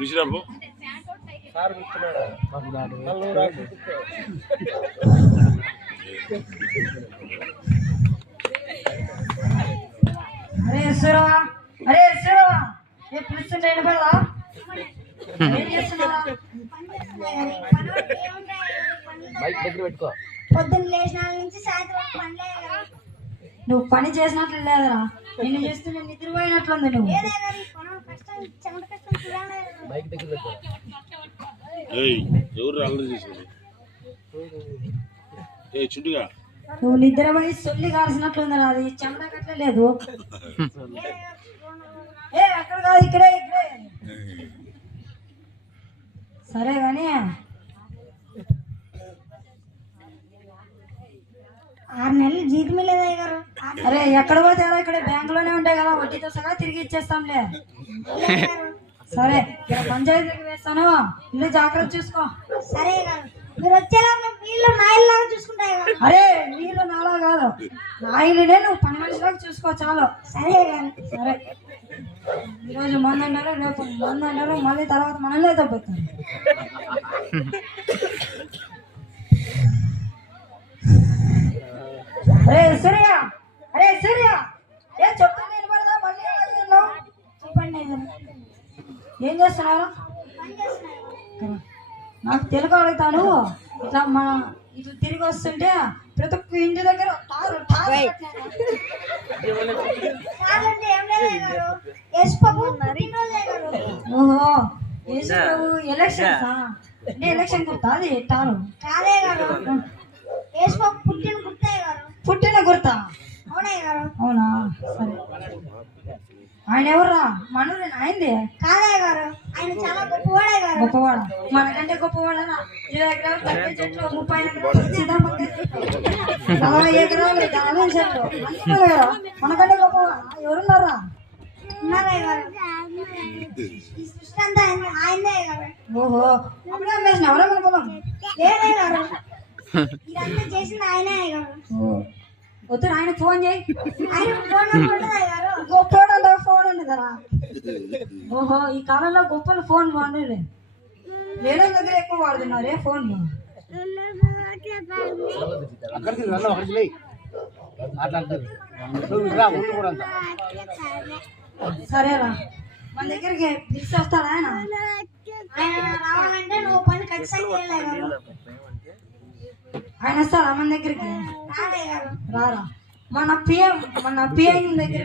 విషరాబు sir కూర్చున్నాడు. అరే ఈశ్వరవా, అరే ఈశ్వరవా, ఏ పిలుస్తుంటే వినపడదా? ఏం చేస్తున్నావా? మైక్ దగ్గర పెట్టుకో. పొద్దున్న లేచిన నుంచి సాయంత్రం పనిలే. నువ్వు పని చేసినట్లు లేదురా, నిన్ను చేస్తూ నేను నిద్రపోయినట్లుంది. నువ్వు మైక్ దగ్గర పెట్టుకో. ఎవరు అల్లరి చేసింది? చుట్టుగా నువ్వు నిద్రపోయి సొల్లి కాల్సినట్లుందిరా, అది చెమట కట్టలేదు. ఏ అక్కడ కాదు, ఇక్కడే ఇక్కడే. సరే కానీ 6 నెలలు జీతం లేదా గారు? అరే ఎక్కడ పోతారా, ఇక్కడ బ్యాంకులోనే ఉంటాయి కదా, వడ్డీతో సగా తిరిగి ఇచ్చేస్తాంలే. సరే ఇక్కడ పంచాయతీకి వేస్తాను, ఇల్లు జాగ్రత్త చూసుకో. సరే గారు, మీరు వచ్చేలా వీళ్ళు నాయల్లాగా చూసుకుంటాయి గారు. అరే నీళ్ళు నాలా కాదు, నా ఇల్లునే నువ్వు పని మనిషిలాగా చూసుకో చాలు. సరే గారు. సరే ఈరోజు మంది అంటారు, రేపు మంది అంటారు, మళ్ళీ తర్వాత మనల్ని తప్పుతారు. అరే సూర్య, అరే సూర్య, ఏ చెప్తాను వినపడదా? మళ్ళీ చెప్పండి గారు. ఏం చేస్తున్నావు? పని చేస్తున్నాయి. నాకు తెలుగు అడుగుతాను. ఇట్లా మా ఇటు తిరిగి వస్తుంటే ప్రతి ఒక్క ఇంటి దగ్గర టారు టారు కాదండి, ఏం లేదా గారు? యశ్బాబు పుట్టినరోజే గారు. ఓహో యేసు ఎలక్షన్స్ అంటే ఎలక్షన్ గుర్తా అది టారు? కాదే గారు, యశ్బాబు పుట్టిన గుర్తే గారు. పుట్టిన గుర్తా? అవునే గారు. అవునా, సరే. ఆయన ఎవర్రా? మనూరేనా ఆయనది? కాదే గారు, ఆయన చాలా గొప్పవాడే గారు. గొప్పవాడా? మనకంటే గొప్పవాడనా? 20 ఎకరాలు తక్కువ చెట్లు, 30 ఎకరాలు సీతాపక్క చెట్లు, 40 ఎకరాలు దానిమ్మ చెట్లు, అన్నీ కదా. మనకంటే గొప్పవాడా? ఎవరున్నారా? ఉన్నారే గారు. ఈ సృష్టి అంతా ఆయనే గారు. ఓహో అప్పుడే అమ్మేసిన ఎవరా మన పొలం? లేదే గారు, ఇదంతా చేసింది ఆయనే గారు. వద్దు ఆయన ఫోన్ చేయి. ఆయన ఫోన్ నెంబర్ ఉంటుందా గారు? గొప్పవాడు అంటే ఫోన్ ఉండదరా? ఓహో ఈ కాలంలో గొప్పలు ఫోన్ వాడలే, వేరే దగ్గర ఎక్కువ వాడుతున్నారే ఫోన్. అక్కడికి వెళ్ళి అక్కడికి వెళ్ళి మాట్లాడుతుంది. నువ్వు రా, ఉండు కూడా అంతా. సరేరా, మన దగ్గరికి పిలిచి వస్తాడా ఆయన? ఆయన రావాలంటే నువ్వు పని ఖచ్చితంగా చేయలే గారు. ఆయన వస్తాడా మన దగ్గరికి? రాలే గారు. రారా, మన పిఎం దగ్గర